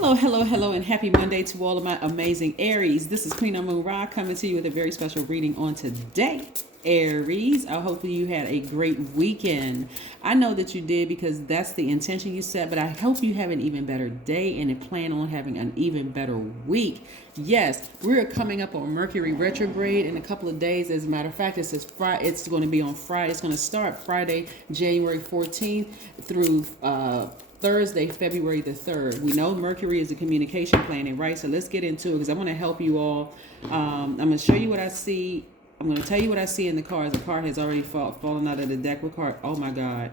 Hello, hello, hello, and happy Monday to all of my amazing Aries. This is Queen Amun Ra coming to you with a very special reading on today. Aries, I hope you had a great weekend. I know that you did because that's the intention you set, but I hope you have an even better day and plan on having an even better week. Yes, we're coming up on Mercury retrograde in a couple of days. As a matter of fact, it's going to be on Friday. It's going to start Friday, January 14th through Thursday, February the 3rd. We know Mercury is a communication planet, right? So let's get into it because I want to help you all. I'm going to show you what I see. I'm going to tell you what I see in the cards. The card has already fallen out of the deck. What card? Oh my God.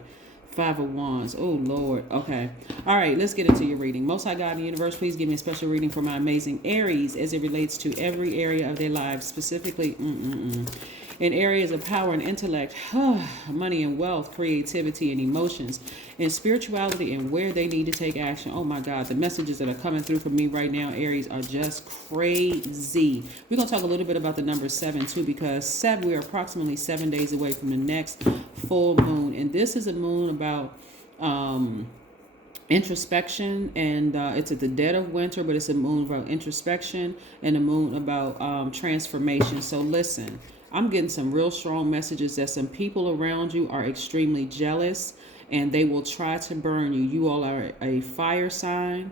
5 of Wands. Oh Lord. Okay. All right. Let's get into your reading. Most High God in the universe, please give me a special reading for my amazing Aries as it relates to every area of their lives, specifically in areas of power and intellect, money and wealth, creativity and emotions, and spirituality, and where they need to take action. Oh my God, the messages that are coming through for me right now, Aries, are just crazy. We're going to talk a little bit about the number 7 too, because we are approximately 7 days away from the next full moon. And this is a moon about introspection, and it's at the dead of winter, but it's a moon about introspection and a moon about transformation. So listen, I'm getting some real strong messages that some people around you are extremely jealous and they will try to burn you. You all are a fire sign.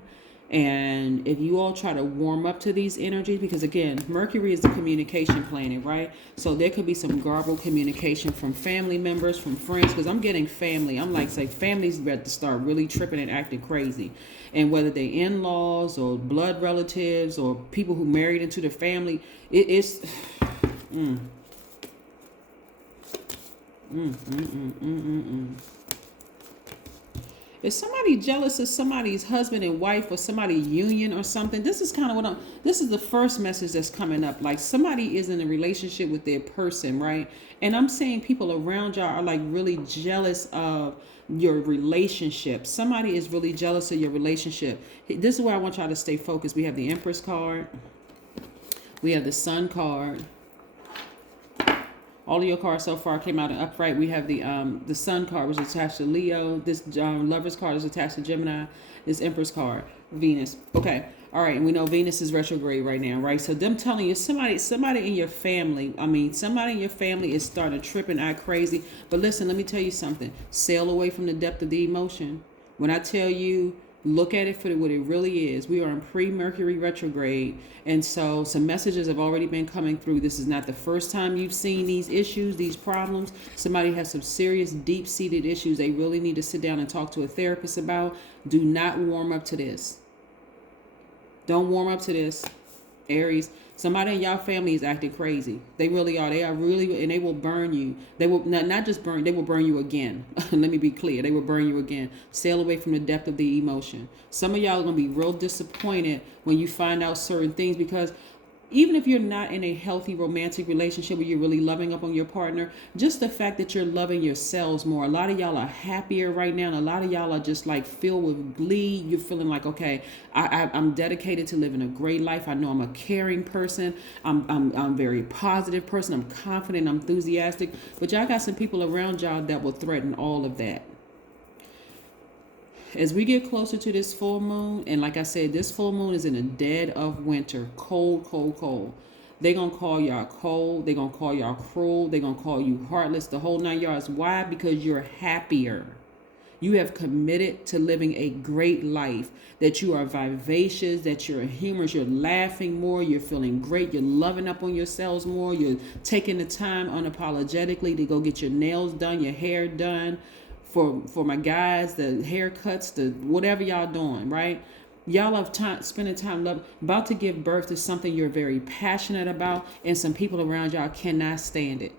And if you all try to warm up to these energies, because again, Mercury is the communication planet, right? So there could be some garbled communication from family members, from friends, because I'm getting family. I'm like, say, families about to start really tripping and acting crazy. And whether they in-laws or blood relatives or people who married into the family, it's... Is somebody jealous of somebody's husband and wife or somebody's union or something? This is kind of this is the first message that's coming up. Like somebody is in a relationship with their person, right? And I'm saying people around y'all are like really jealous of your relationship. Somebody is really jealous of your relationship. This is where I want y'all to stay focused. We have the Empress card. We have the Sun card. All of your cards so far came out in upright. We have the Sun card, which is attached to Leo. This Lover's card is attached to Gemini. This Empress card, Venus. Okay, all right. And we know Venus is retrograde right now, right? So them telling you somebody in your family. Somebody in your family is starting to trip and act crazy. But listen, let me tell you something. Sail away from the depth of the emotion. When I tell you, look at it for what it really is. We are in pre-Mercury retrograde. And so some messages have already been coming through. This is not the first time you've seen these issues, these problems. Somebody has some serious deep-seated issues they really need to sit down and talk to a therapist about. Do not warm up to this. Don't warm up to this, Aries. Somebody in y'all family is acting crazy. They really are. They are really, and they will burn you. They will not just burn, they will burn you again. Let me be clear. They will burn you again. Sail away from the depth of the emotion. Some of y'all are going to be real disappointed when you find out certain things, because even if you're not in a healthy romantic relationship where you're really loving up on your partner, just the fact that you're loving yourselves more. A lot of y'all are happier right now, and a lot of y'all are just like filled with glee. You're feeling like, okay, I'm dedicated to living a great life. I know I'm a caring person. I'm a very positive person. I'm confident. I'm enthusiastic. But y'all got some people around y'all that will threaten all of that. As we get closer to this full moon, and like I said, this full moon is in the dead of winter, cold, cold, cold. They're going to call y'all cold. They're going to call y'all cruel. They're going to call you heartless, the whole 9 yards. Why? Because you're happier. You have committed to living a great life, that you are vivacious, that you're humorous, you're laughing more, you're feeling great, you're loving up on yourselves more, you're taking the time unapologetically to go get your nails done, your hair done. For my guys, the haircuts, the whatever y'all doing, right? Y'all have spending time about to give birth to something you're very passionate about, and some people around y'all cannot stand it.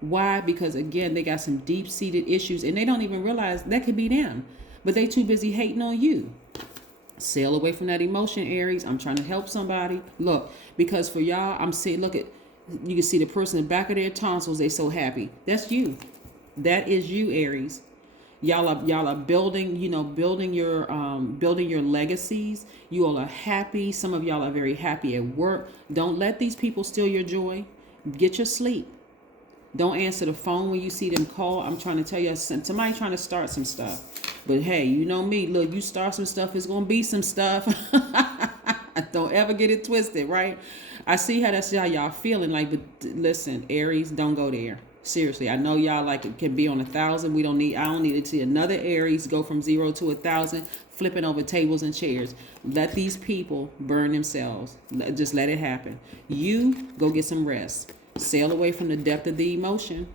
Why? Because again, they got some deep-seated issues, and they don't even realize that could be them, but they too busy hating on you. Sail away from that emotion, Aries. I'm trying to help somebody. Look, because for y'all, I'm saying, you can see the person in the back of their tonsils. They so happy. That's you. That is you, Aries. Y'all are building your legacies. You all are happy. Some of y'all are very happy at work. Don't let these people steal your joy. Get your sleep. Don't answer the phone when you see them call. I'm trying to tell you, somebody trying to start some stuff. But hey, you know me. Look, you start some stuff, it's going to be some stuff. Don't ever get it twisted, right? I see how that's how y'all feeling. Like, but listen, Aries, don't go there. Seriously, I know y'all like it can be on 1,000. I don't need to see another Aries go from 0 to 1,000, flipping over tables and chairs. Let these people burn themselves. Just let it happen. You go get some rest. Sail away from the depth of the emotion.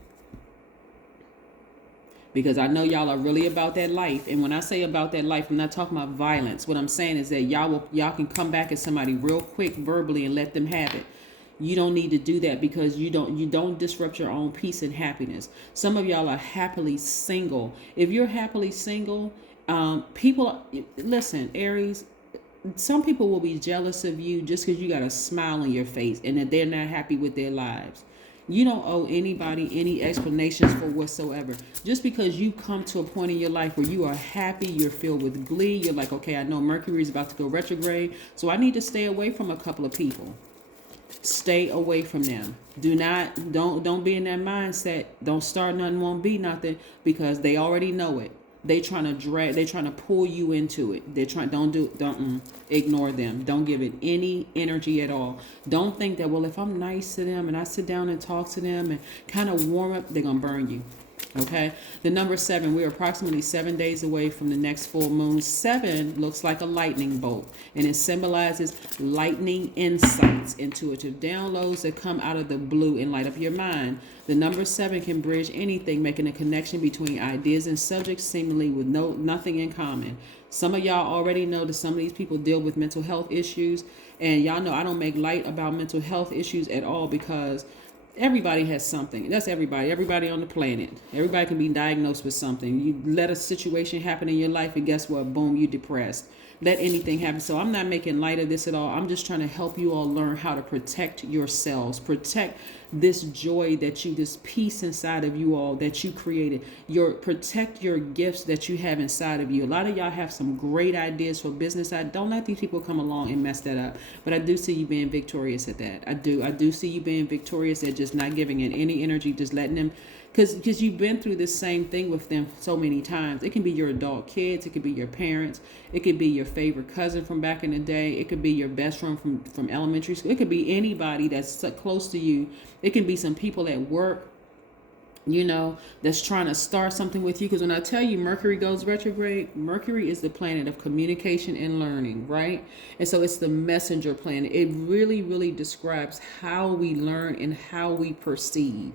Because I know y'all are really about that life. And when I say about that life, I'm not talking about violence. What I'm saying is that y'all can come back at somebody real quick verbally and let them have it. You don't need to do that because you don't disrupt your own peace and happiness. Some of y'all are happily single. If you're happily single, people, listen, Aries, some people will be jealous of you just because you got a smile on your face and that they're not happy with their lives. You don't owe anybody any explanations for whatsoever. Just because you come to a point in your life where you are happy, you're filled with glee, you're like, okay, I know Mercury is about to go retrograde, so I need to stay away from a couple of people. Stay away from them. Don't be in that mindset. Don't start nothing, won't be nothing, because they already know it. They trying to pull you into it. Don't ignore them. Don't give it any energy at all. Don't think that, well, if I'm nice to them and I sit down and talk to them and kind of warm up, they're going to burn you. Okay. The number 7, we're approximately 7 days away from the next full moon. 7 looks like a lightning bolt, and it symbolizes lightning insights, intuitive downloads that come out of the blue and light up your mind. The number 7 can bridge anything, making a connection between ideas and subjects seemingly with nothing in common. Some of y'all already know that some of these people deal with mental health issues, and y'all know I don't make light about mental health issues at all, because everybody has something. That's everybody on the planet. Everybody can be diagnosed with something. You let a situation happen in your life and guess what? Boom, you depressed. Let anything happen. So I'm not making light of this at all. I'm just trying to help you all learn how to protect yourselves, protect this joy this peace inside of you all that you created. Protect your gifts that you have inside of you. A lot of y'all have some great ideas for business. I don't let these people come along and mess that up. But I do see you being victorious at that. I do see you being victorious at just not giving it any energy, just letting them, because you've been through this same thing with them so many times. It can be your adult kids, it could be your parents, it could be your favorite cousin from back in the day, it could be your best friend from elementary school, it could be anybody that's so close to you. It can be some people at work, that's trying to start something with you. Because when I tell you Mercury goes retrograde, Mercury is the planet of communication and learning, right? And so it's the messenger planet. It really, really describes how we learn and how we perceive.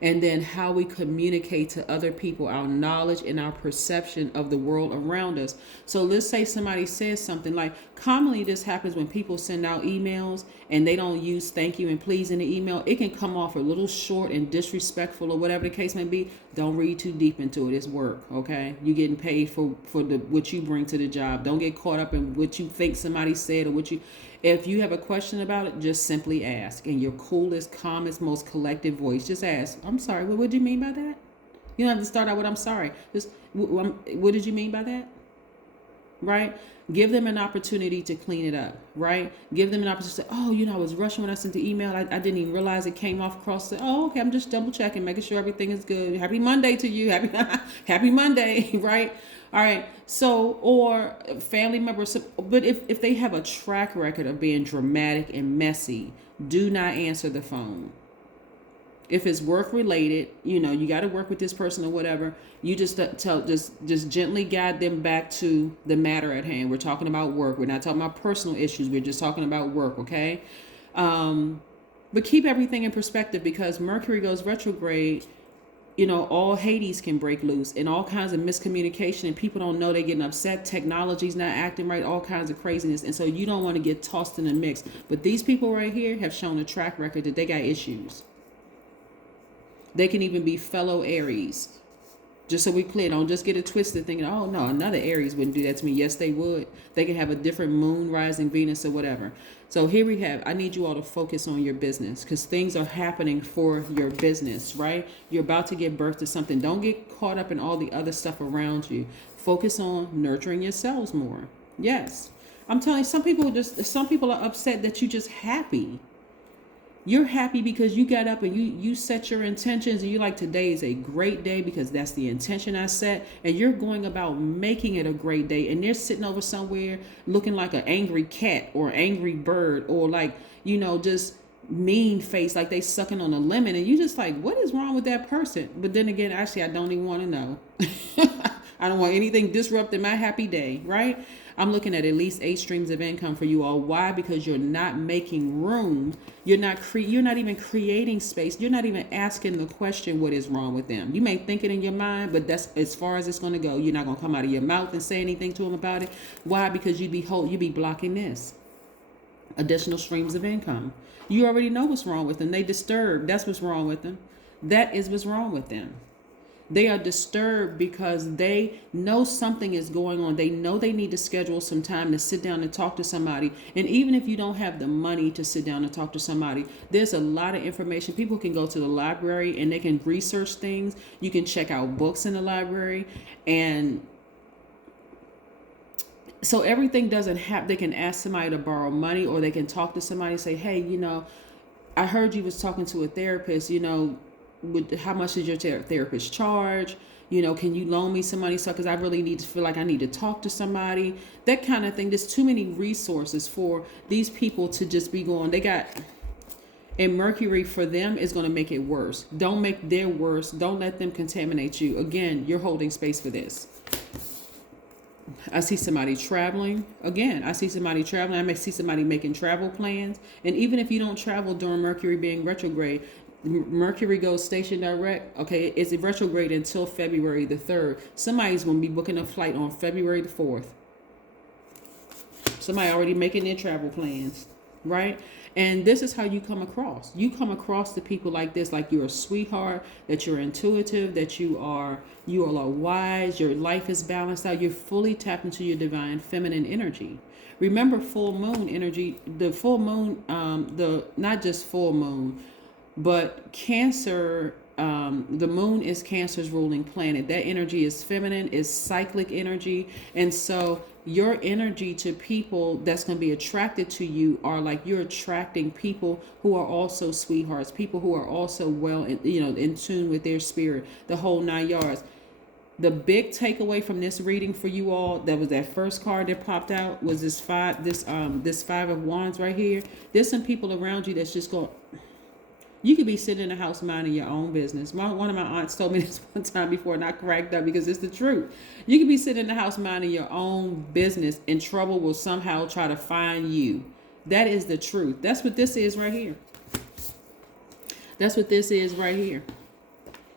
And then how we communicate to other people, our knowledge and our perception of the world around us. So let's say somebody says something like, commonly this happens when people send out emails and they don't use thank you and please in the email. It can come off a little short and disrespectful or whatever the case may be. Don't read too deep into it. It's work, okay? You're getting paid for what you bring to the job. Don't get caught up in what you think somebody said or if you have a question about it, just simply ask in your coolest, calmest, most collective voice. Just ask, I'm sorry, what do you mean by that? You don't have to start out with I'm sorry. Just, what did you mean by that? Right? Give them an opportunity to clean it up, right? Give them an opportunity to say, I was rushing when I sent the email. I didn't even realize it came off across the, okay, I'm just double checking, making sure everything is good. Happy Monday to you. Happy Monday, right? All right. So, or family members, but if they have a track record of being dramatic and messy, do not answer the phone. If it's work related, you got to work with this person or whatever, you just just gently guide them back to the matter at hand. We're talking about work. We're not talking about personal issues. We're just talking about work. Okay. But keep everything in perspective, because Mercury goes retrograde. All Hades can break loose and all kinds of miscommunication, and people don't know they're getting upset. Technology's not acting right, all kinds of craziness. And so you don't want to get tossed in the mix. But these people right here have shown a track record that they got issues. They can even be fellow Aries. Just so we clear, don't just get it twisted thinking, oh no, another Aries wouldn't do that to me. Yes, they would. They can have a different moon, rising Venus or whatever. So here we have, I need you all to focus on your business, because things are happening for your business, right? You're about to give birth to something. Don't get caught up in all the other stuff around you. Focus on nurturing yourselves more. Yes. I'm telling you, some people are upset that you're just happy. You're happy because you got up and you set your intentions, and you like, today is a great day because that's the intention I set, and you're going about making it a great day. And they're sitting over somewhere looking like an angry cat or angry bird, or like, just mean face, like they sucking on a lemon, and you just like, what is wrong with that person? But then again, actually, I don't even want to know. I don't want anything disrupting my happy day, right? I'm looking at least 8 streams of income for you all. Why? Because you're not making room. You're not even creating space. You're not even asking the question, what is wrong with them? You may think it in your mind, but that's as far as it's going to go. You're not going to come out of your mouth and say anything to them about it. Why? Because you be blocking this. Additional streams of income. You already know what's wrong with them. They disturbed. That's what's wrong with them. That is what's wrong with them. They are disturbed because they know something is going on. They know they need to schedule some time to sit down and talk to somebody. And even if you don't have the money to sit down and talk to somebody, there's a lot of information. People can go to the library and they can research things. You can check out books in the library. And so everything doesn't have, they can ask somebody to borrow money, or they can talk to somebody and say, hey, I heard you was talking to a therapist, how much does your therapist charge? Can you loan me some money? So, because I really need to feel like I need to talk to somebody, that kind of thing. There's too many resources for these people to just be going. And Mercury for them is going to make it worse. Don't make their worse. Don't let them contaminate you. Again, you're holding space for this. I see somebody traveling. Again, I see somebody traveling. I may see somebody making travel plans. And even if you don't travel during Mercury being retrograde, Mercury goes station direct. Okay, it's retrograde until February the 3rd. Somebody's going to be booking a flight on February the 4th. Somebody already making their travel plans, right? And this is how you come across. You come across to people like this, like you're a sweetheart, that you're intuitive, that you are wise, your life is balanced out, you're fully tapped into your divine feminine energy. Remember full moon energy, the full moon, not just full moon, but Cancer, the moon is Cancer's ruling planet. That energy is feminine, is cyclic energy. And so your energy to people that's going to be attracted to you are like, you're attracting people who are also sweethearts, people who are also well, in tune with their spirit, the whole 9 yards. The big takeaway from this reading for you all, that was that first card that popped out, was this 5 of Wands right here. There's some people around you that's just going. You could be sitting in the house minding your own business. One of my aunts told me this one time before, and I cracked up because it's the truth. You could be sitting in the house minding your own business, and trouble will somehow try to find you. That is the truth. That's what this is right here. That's what this is right here.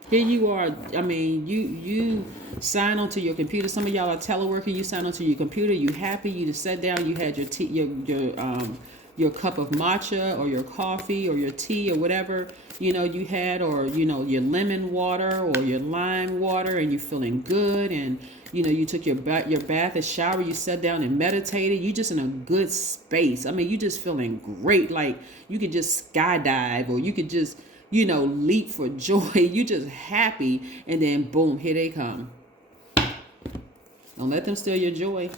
Here you are. I mean, you sign onto your computer. Some of y'all are teleworking. You sign onto your computer. You happy. You just sat down. You had your tea, your cup of matcha or your coffee or your tea or whatever you had, or your lemon water or your lime water, and you're feeling good, and you took your bath and shower, you sat down and meditated, you just in a good space. I mean, you just feeling great, like you could just skydive, or you could just leap for joy. You just happy, and then boom, here they come. Don't let them steal your joy.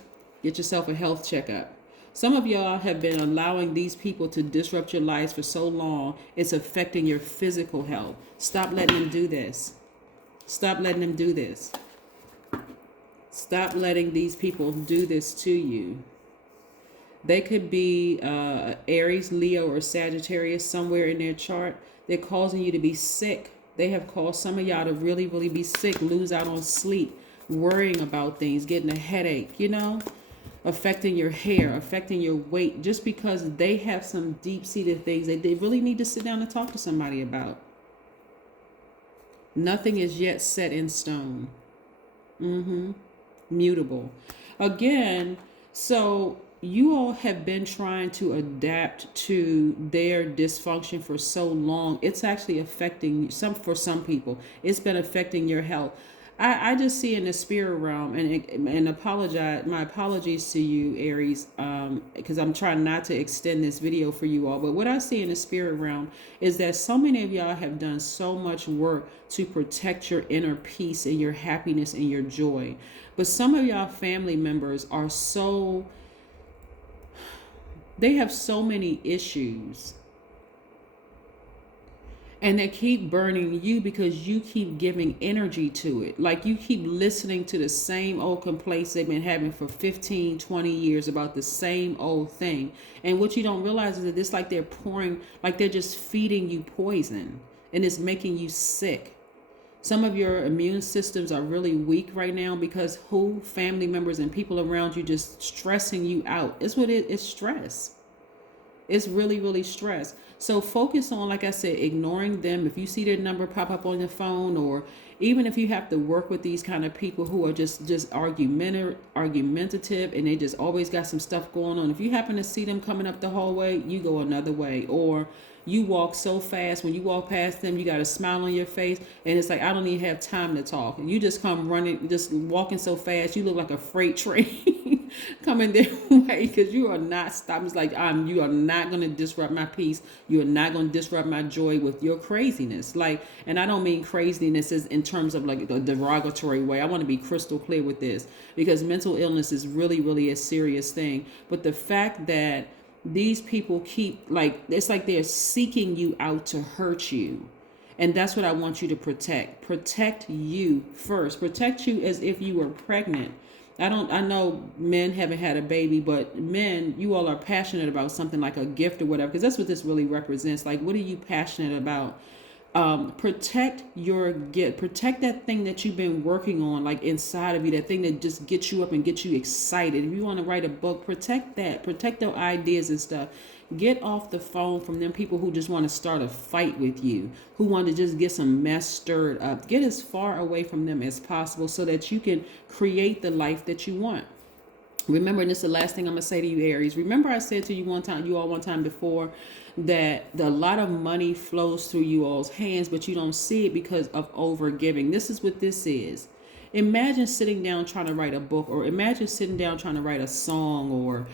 Get yourself a health checkup. Some of y'all have been allowing these people to disrupt your lives for so long, it's affecting your physical health. Stop letting them do this. Stop letting them do this. Stop letting these people do this to you. They could be Aries, Leo, or Sagittarius somewhere in their chart. They're causing you to be sick. They have caused some of y'all to really, really be sick, lose out on sleep, worrying about things, getting a headache, affecting your hair, affecting your weight, just because they have some deep-seated things that they really need to sit down and talk to somebody about. Nothing is yet set in stone. Mutable. Again, so you all have been trying to adapt to their dysfunction for so long. It's actually affecting for some people. It's been affecting your health. I just see in the spirit realm, and my apologies to you, Aries, because I'm trying not to extend this video for you all. But what I see in the spirit realm is that so many of y'all have done so much work to protect your inner peace and your happiness and your joy. But some of y'all family members are they have so many issues. And they keep burning you because you keep giving energy to it. Like you keep listening to the same old complaints they've been having for 15, 20 years about the same old thing. And what you don't realize is that it's like they're pouring, like they're just feeding you poison, and it's making you sick. Some of your immune systems are really weak right now because family members and people around you just stressing you out. It's what it is, stress. It's really, really stress. So focus on, like I said, ignoring them. If you see their number pop up on your phone, or even if you have to work with these kind of people who are just argumentative, and they just always got some stuff going on. If you happen to see them coming up the hallway, you go another way. Or you walk so fast, when you walk past them, you got a smile on your face, and it's like, I don't even have time to talk. You just come running, just walking so fast, you look like a freight train coming their way, because you are not stopping. It's like, you are not going to disrupt my peace. You are not going to disrupt my joy with your craziness. Like, and I don't mean craziness as in terms of like a derogatory way. I want to be crystal clear with this, because mental illness is really, really a serious thing. But the fact that these people keep, like, it's like they're seeking you out to hurt you. And that's what I want you to protect. Protect you first. Protect you as if you were pregnant. I know men haven't had a baby, but men, you all are passionate about something like a gift or whatever, because that's what this really represents. Like, what are you passionate about? Protect your gift. Protect that thing that you've been working on, like inside of you, that thing that just gets you up and gets you excited. If you want to write a book, protect that. Protect their ideas and stuff. Get off the phone from them people who just want to start a fight with you, who want to just get some mess stirred up. Get as far away from them as possible so that you can create the life that you want. Remember, and this is the last thing I'm going to say to you, Aries. Remember I said to you one time before, that a lot of money flows through you all's hands, but you don't see it because of over giving. This is what this is. Imagine sitting down trying to write a book, or imagine sitting down trying to write a song, or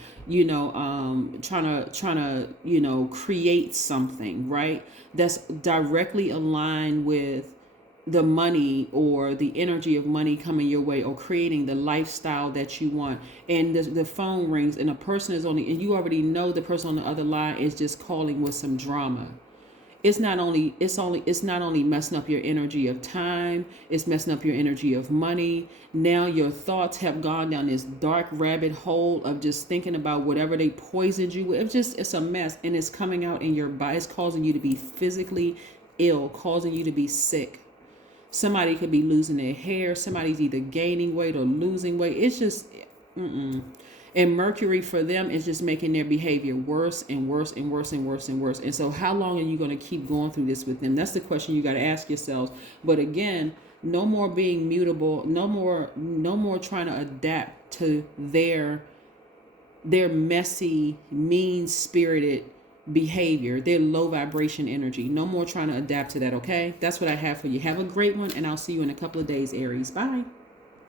trying to create something, right? That's directly aligned with the money or the energy of money coming your way, or creating the lifestyle that you want. And the phone rings, and a person is and you already know the person on the other line is just calling with some drama. It's not only messing up your energy of time, it's messing up your energy of money. Now your thoughts have gone down this dark rabbit hole of just thinking about whatever they poisoned you with. It's a mess, and it's coming out in your body. It's causing you to be physically ill, causing you to be sick. Somebody could be losing their hair. Somebody's either gaining weight or losing weight. It's just, And Mercury for them is just making their behavior worse and worse and worse and worse and worse. And so how long are you going to keep going through this with them? That's the question you got to ask yourselves. But again, no more being mutable. No more trying to adapt to their messy, mean-spirited behavior, their low vibration energy. No more trying to adapt to that, okay? That's what I have for you. Have a great one, and I'll see you in a couple of days, Aries. Bye.